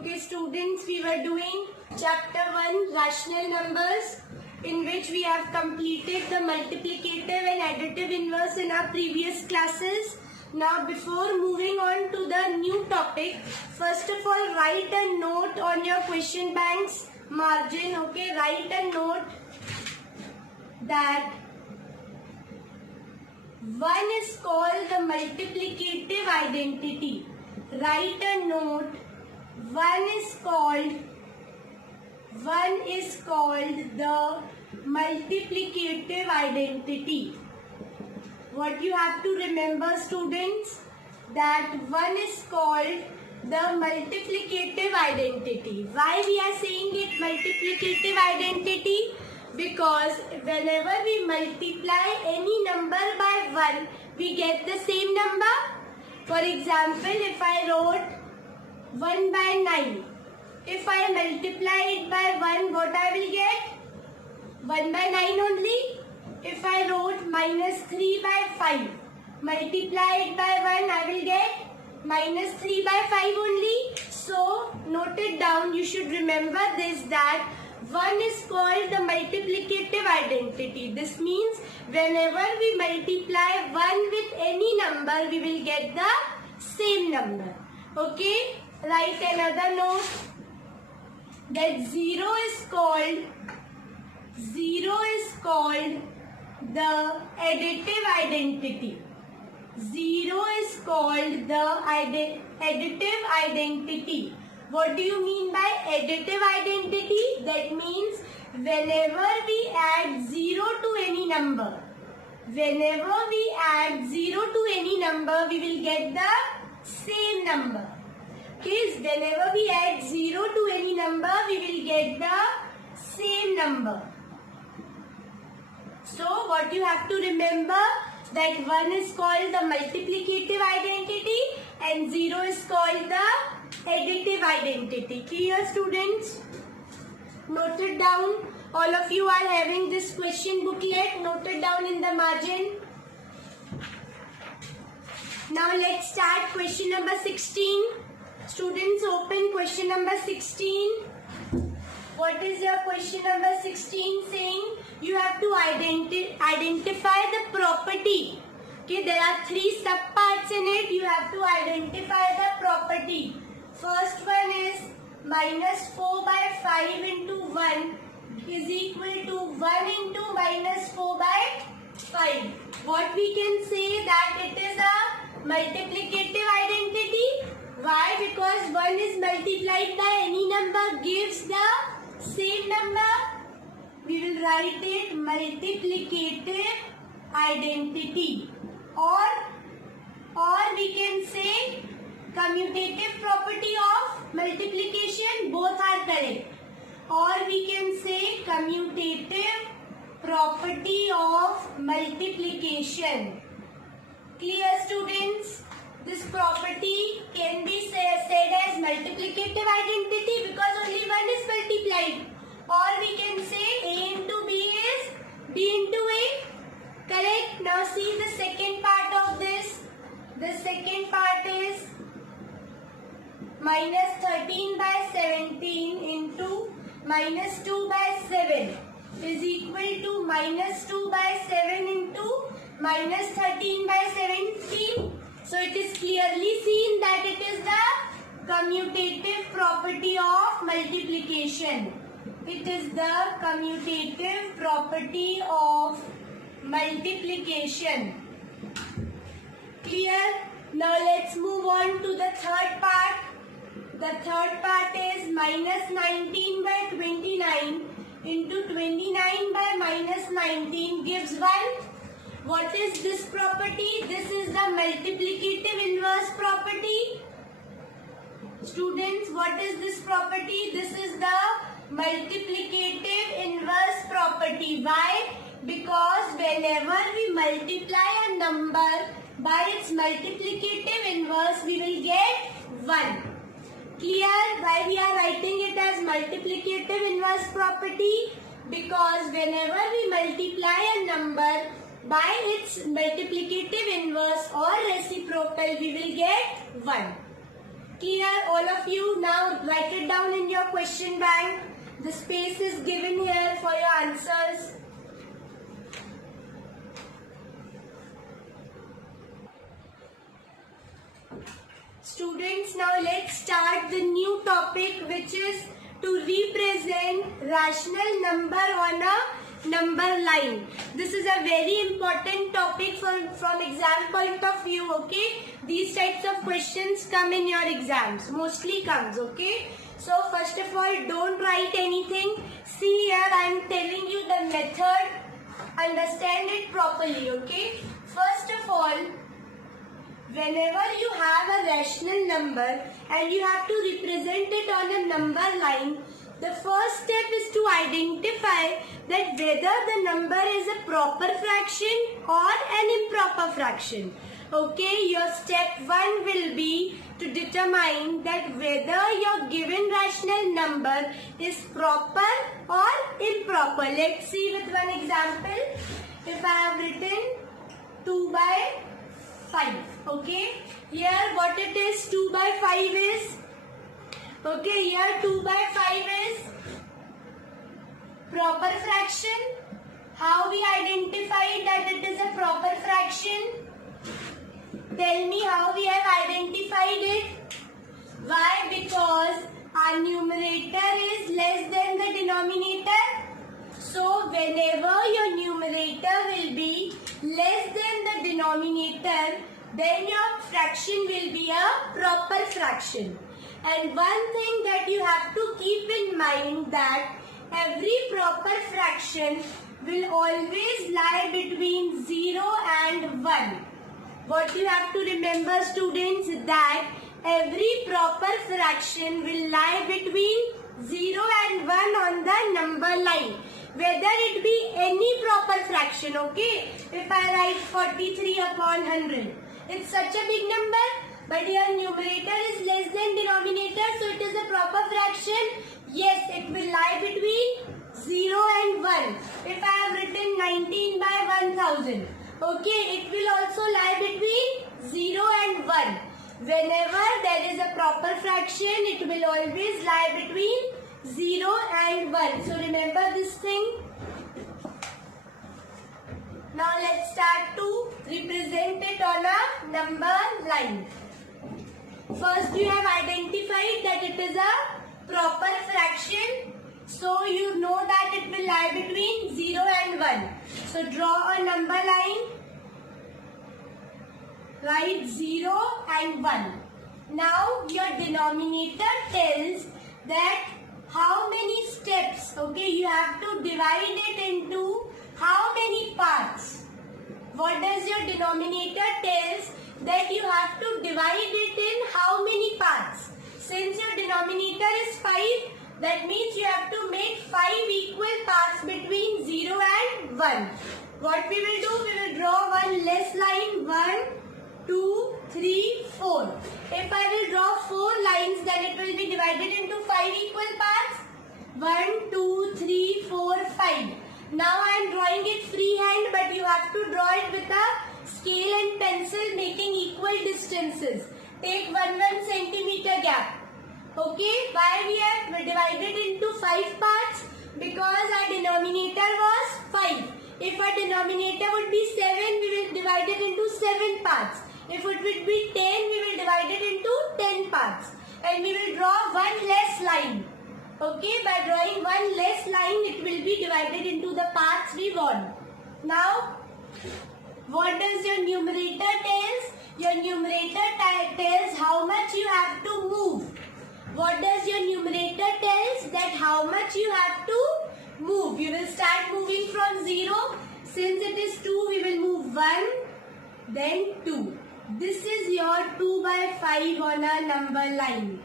Okay, students, we were doing chapter 1 rational numbers, in which we have completed the multiplicative and additive inverse in our previous classes. Now, before moving on to the new topic, first of all, write a note on your question bank's margin. Okay, write a note that 1 is called the multiplicative identity. Write a note. 1 is called the multiplicative identity. What you have to remember, students, that 1 is called the multiplicative identity. Why we are saying it multiplicative identity? Because whenever we multiply any number by 1, we get the same number. For example, if I wrote 1 by 9, if I multiply it by 1, what I will get? 1 by 9 only. If I wrote minus 3 by 5, multiply it by 1, I will get minus 3 by 5 only. So, note it down. You should remember this, that 1 is called the multiplicative identity. This means whenever we multiply 1 with any number, we will get the same number. Okay? Write another note that 0 is called the additive identity. 0 is called the additive identity. What do you mean by additive identity? That means whenever we add 0 to any number, we will get the same number. Okay, whenever we add 0 to any number, we will get the same number. So, what you have to remember, that 1 is called the multiplicative identity and 0 is called the additive identity. Clear, students? Note it down. All of you are having this question booklet. Note it down in the margin. Now, let's start question number 16. Students, open question number 16. What is your question number 16 saying? You have to identify the property. Okay, there are 3 subparts in it. You have to identify the property. First one is minus 4 by 5 into 1 is equal to 1 into minus 4 by 5. What we can say that it is a multiplicative identity. Why? Because 1 is multiplied by any number gives the same number. We will write it multiplicative identity, or we can say commutative property of multiplication. Both are correct. Or we can say commutative property of multiplication. Clear, students? This property can be said as multiplicative identity because only 1 is multiplied. Or we can say A into B is B into A. Correct? Now see the second part of this. The second part is minus 13 by 17 into minus 2 by 7 is equal to minus 2 by 7 into minus 13 by 17. So it is clearly seen that it is the commutative property of multiplication. It is the commutative property of multiplication. Clear? Now let's move on to the third part. The third part is minus 19 by 29 into 29 by minus 19 gives 1. What is this property? This is the multiplicative inverse property. Students, what is this property? This is the multiplicative inverse property. Why? Because whenever we multiply a number by its multiplicative inverse, we will get 1. Clear? Why we are writing it as multiplicative inverse property? Because whenever we multiply a number by its multiplicative inverse or reciprocal, we will get 1. Clear, all of you? Now write it down in your question bank. The space is given here for your answers. Students, now let's start the new topic, which is to represent rational number on a number line. This is a very important topic from exam point of view, okay? These types of questions come in your exams, mostly comes, okay? So first of all, don't write anything. See here, I am telling you the method. Understand it properly, okay? First of all, whenever you have a rational number and you have to represent it on a number line, the first step is to identify that whether the number is a proper fraction or an improper fraction. Okay, your step 1 will be to determine that whether your given rational number is proper or improper. Let's see with one example. If I have written 2 by 5, okay, here what it is, 2 by 5 is, okay, here 2 by 5 is proper fraction. How we identified that it is a proper fraction? Tell me how we have identified it. Why? Because our numerator is less than the denominator. So whenever your numerator will be less than the denominator, then your fraction will be a proper fraction. And one thing that you have to keep in mind, that every proper fraction will always lie between 0 and 1. What you have to remember, students, that every proper fraction will lie between 0 and 1 on the number line. Whether it be any proper fraction, okay? If I write 43 upon 100, it's such a big number, but your numerator is less than denominator, so it is a proper fraction. Yes, it will lie between 0 and 1. If I have written 19 by 1000, okay, it will also lie between 0 and 1. Whenever there is a proper fraction, it will always lie between 0 and 1. So remember this thing. Now let's start to represent it on a number line. First you have identified that it is a proper fraction. So you know that it will lie between 0 and 1. So draw a number line. Write 0 and 1. Now your denominator tells that how many steps, okay, you have to divide it into how many parts. What does your denominator tells? That you have to divide it in how many parts. Since your denominator is 5, that means you have to make 5 equal parts between 0 and 1. What we will do, we will draw one less line. 1, 2, 3, 4. If I will draw 4 lines, then it will be divided into 5 equal parts. 1, 2, 3, 4, 5. Now I am drawing it freehand, but you have to draw it with a scale and pencil, making equal distances. Take 1 centimeter gap. Okay, why we have divided into 5 parts? Because our denominator was 5. If our denominator would be 7, we will divide it into 7 parts. If it would be 10, we will divide it into 10 parts. And we will draw one less line. Okay, by drawing one less line, it will be divided into the parts we want. Now, what does your numerator tells? Your numerator tells how much you have to move. What does your numerator tells? That how much you have to move. You will start moving from 0. Since it is 2, we will move 1, then 2. This is your 2 by 5 on a number line.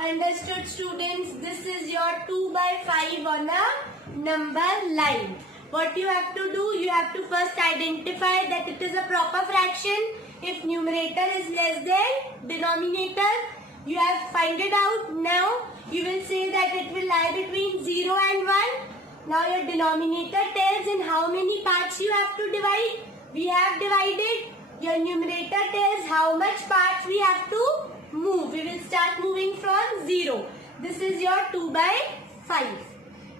Understood, students? This is your 2 by 5 on a number line. What you have to do, you have to first identify that it is a proper fraction. If numerator is less than denominator, you have find it out. Now you will say that it will lie between 0 and 1. Now your denominator tells in how many parts you have to divide. We have divided. Your numerator tells how much parts we have to move. We will start moving from 0. This is your 2 by 5.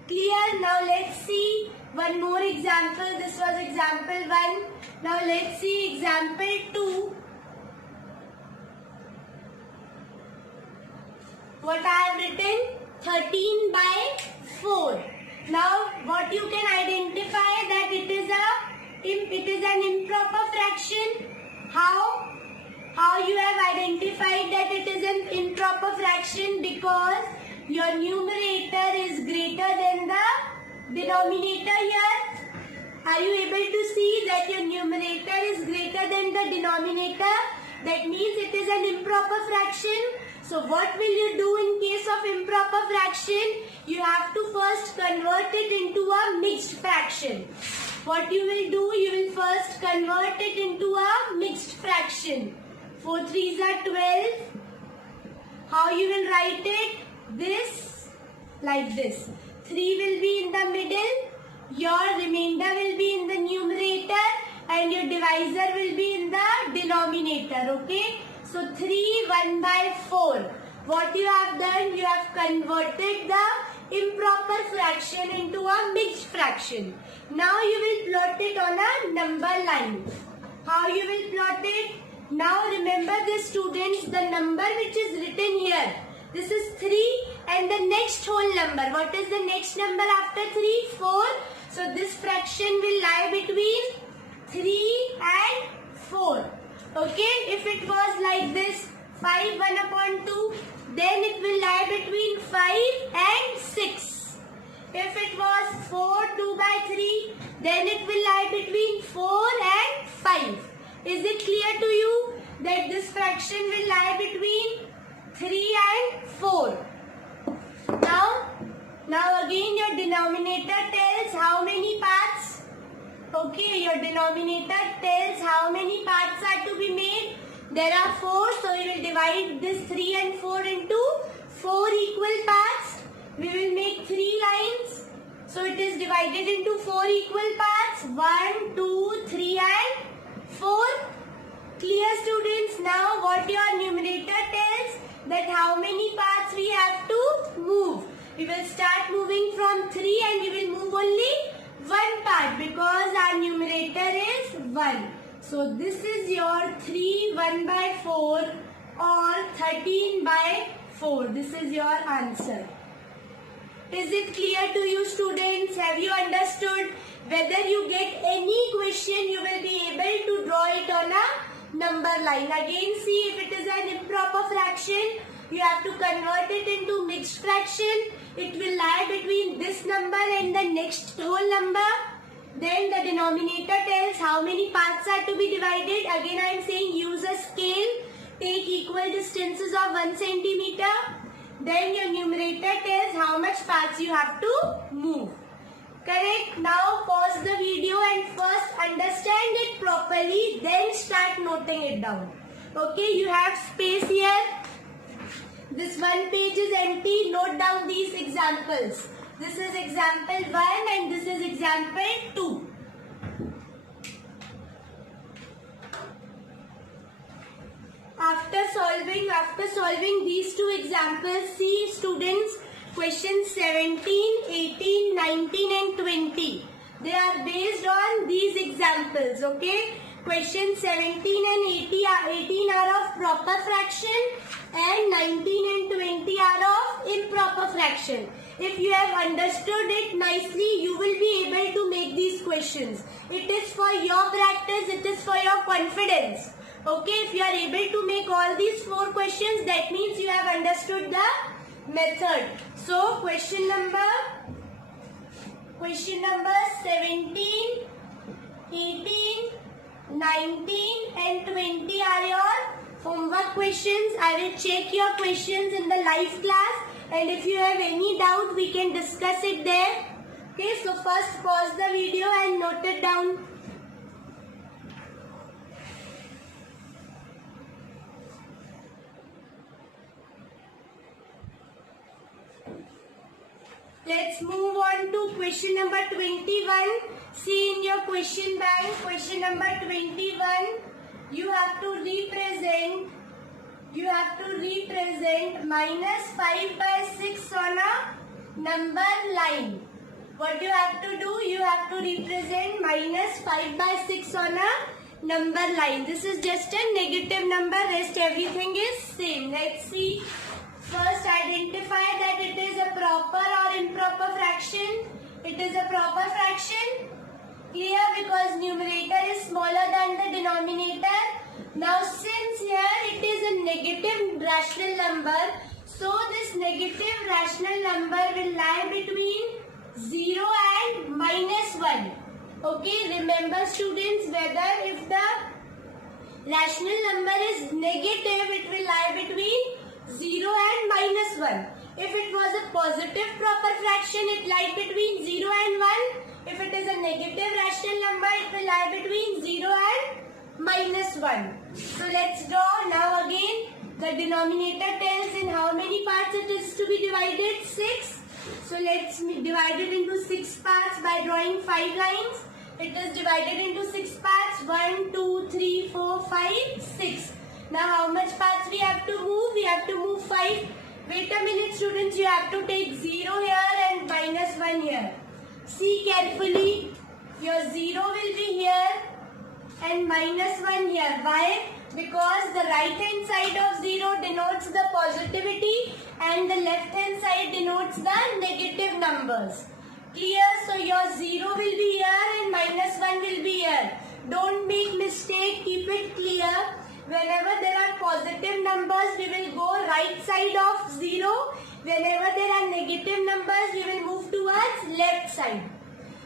Clear? Now let's see one more example. This was example 1. Now let's see example 2. What I have written? 13 by 4. Now what you can identify that it is an improper fraction. How you have identified that it is an improper fraction? Because your numerator is greater than the denominator here. Are you able to see that your numerator is greater than the denominator? That means it is an improper fraction. So what will you do in case of improper fraction? You have to first convert it into a mixed fraction. What you will do? You will first convert it into a mixed fraction. 4 3s are 12. How you will write it? This, like this. 3 will be in the middle. Your remainder will be in the numerator and your divisor will be in the denominator. Okay? So 3 1 by 4. What you have done? You have converted the improper fraction into a mixed fraction. Now you will plot it on a number line. How you will plot it? Now remember this, students, the number which is written here. This is 3 and the next whole number. What is the next number after 3? 4. So this fraction will lie between 3 and 4. Okay, if it was like this, 5 1 upon 2, then it will lie between 5 and 6. If it was 4 2 by 3, then it will lie between 4 and 5. Is it clear to you that this fraction will lie between 3 and 4? Now again your denominator tells how many parts. Okay, your denominator tells how many parts are to be made. There are 4, so we will divide this 3 and 4 into 4 equal parts. We will make 3 lines. So it is divided into 4 equal parts. 1, 2, 3 and 4. Clear, students? Now what your numerator tells, that how many parts we have to move. We will start moving from 3 and we will move only 1 part because our numerator is 1. So this is your 3 1 by 4 or 13 by 4. This is your answer. Is it clear to you, students? Have you understood? Whether you get any question, you will be able to draw it on a number line. Again, see, if it is an improper fraction, you have to convert it into mixed fraction. It will lie between this number and the next whole number. Then the denominator tells how many parts are to be divided. Again, I am saying use a scale. Take equal distances of 1 centimeter. Then your numerator tells how much parts you have to move. Correct? Now pause the video and first understand it properly. Then start noting it down. Okay, you have space here. This one page is empty. Note down these examples. This is example 1 and this is example 2. After solving these two examples, see, students, questions 17, 18, 19 and 20. They are based on these examples. Okay. Questions 17 and 18 are of proper fraction and 19 and 20 are of improper fraction. If you have understood it nicely, you will be able to make these questions. It is for your practice, it is for your confidence. Okay, if you are able to make all these 4 questions, that means you have understood the method. So, question number 17, 18, 19 and 20 are your homework questions. I will check your questions in the live class, and if you have any doubt, we can discuss it there. Okay, so first pause the video and note it down. Let's move on to question number 21. See in your question bank, question number 21, you have to represent you have to represent minus 5 by 6 on a number line. What you have to do? You have to represent minus 5 by 6 on a number line. This is just a negative number, rest everything is same. Let's see. First identify that it is a proper or improper fraction. It is a proper fraction. Clear, because numerator is smaller than the denominator. Now since here it is a negative rational number, so this negative rational number will lie between 0 and minus 1. Okay, remember students, whether if the rational number is negative, it will lie between 0 and minus 1. If it was a positive proper fraction, it lies between 0 and 1. If it is a negative rational number, it will lie between 0 and minus 1. So let's draw. Now again, the denominator tells in how many parts it is to be divided? 6. So let's divide it into 6 parts by drawing 5 lines. It is divided into 6 parts. 1, 2, 3, 4, 5, 6. Now how much parts we have to move? We have to move 5. Wait a minute students, you have to take 0 here and minus 1 here. See carefully, your 0 will be here and minus 1 here. Why? Because the right hand side of 0 denotes the positivity and the left hand side denotes the negative numbers. Clear? So your 0 will be here and minus 1 will be here. Don't make mistake, keep it clear. Whenever there are positive numbers, we will go right side of 0. Whenever there are negative numbers, we will move towards left side.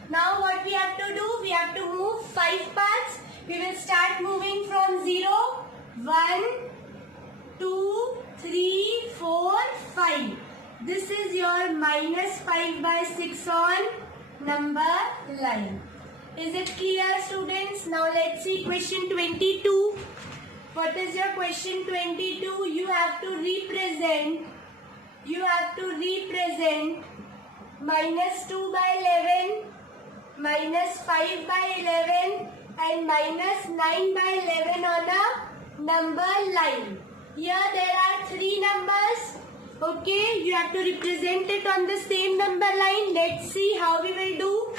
Now what we have to do? We have to move 5 parts. We will start moving from 0. 1, 2, 3, 4, 5. This is your minus 5 by 6 on number line. Is it clear students? Now let's see question 22. What is your question 22? You have to represent minus 2 by 11, minus 5 by 11 and minus 9 by 11 on a number line. Here there are 3 numbers. Okay, you have to represent it on the same number line. Let's see how we will do.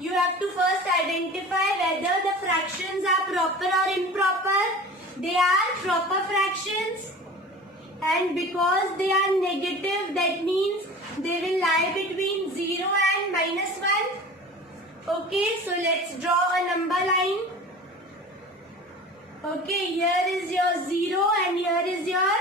You have to first identify whether the fractions are proper or improper. They are proper fractions, and because they are negative, that means they will lie between 0 and minus 1. Okay, so let's draw a number line. Okay, here is your 0 and here is your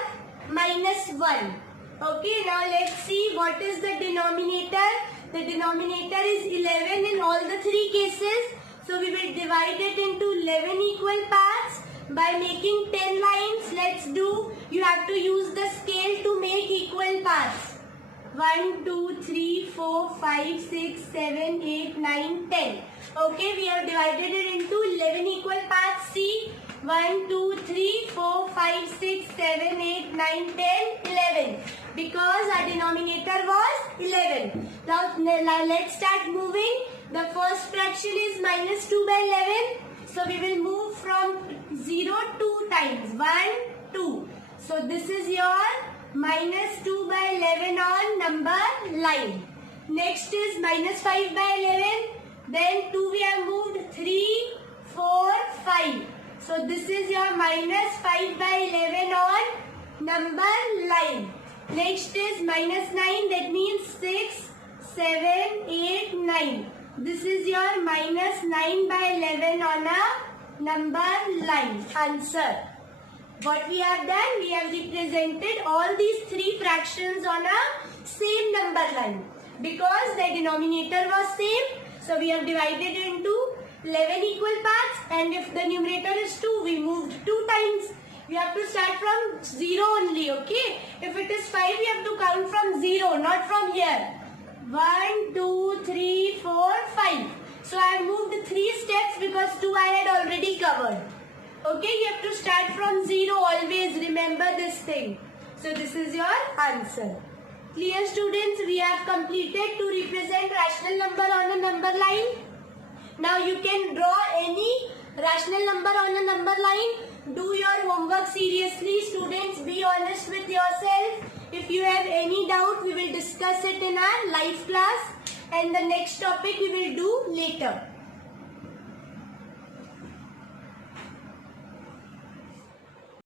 minus 1. Okay, now let's see what is the denominator. The denominator is 11 in all the 3 cases. So we will divide it into 11 equal parts by making 10 lines. Let's do. You have to use the scale to make equal parts. 1, 2, 3, 4, 5, 6, 7, 8, 9, 10. Okay, we have divided it into 11 equal parts. See, 1, 2, 3, 4, 5, 6, 7, 8, 9, 10, 11. Because our denominator was 11. Now let's start moving. The first fraction is minus 2 by 11. So we will move from 0 2 times. 1, 2. So this is your minus 2 by 11 on number line. Next is minus 5 by 11. Then 2 we have moved 3, 4, 5. So this is your minus 5 by 11 on number line. Next is minus 9, that means 6, 7, 8, 9. This is your minus 9 by 11 on a number line. Answer. What we have done, we have represented all these 3 fractions on a same number line. Because the denominator was same, so we have divided into 11 equal parts, and if the numerator is 2, we moved 2 times. We have to start from 0 only, okay? If it is 5, we have to count from 0, not from here. 1, 2, 3, 4, 5. So I have moved 3 steps because 2 I had already covered. Okay, you have to start from 0 always, remember this thing. So this is your answer. Clear students, we have completed to represent rational number on a number line. Now you can draw any Rational number on a number line. Do your homework seriously, students. Be honest with yourself. If you have any doubt, we will discuss it in our live class, and the next topic we will do later.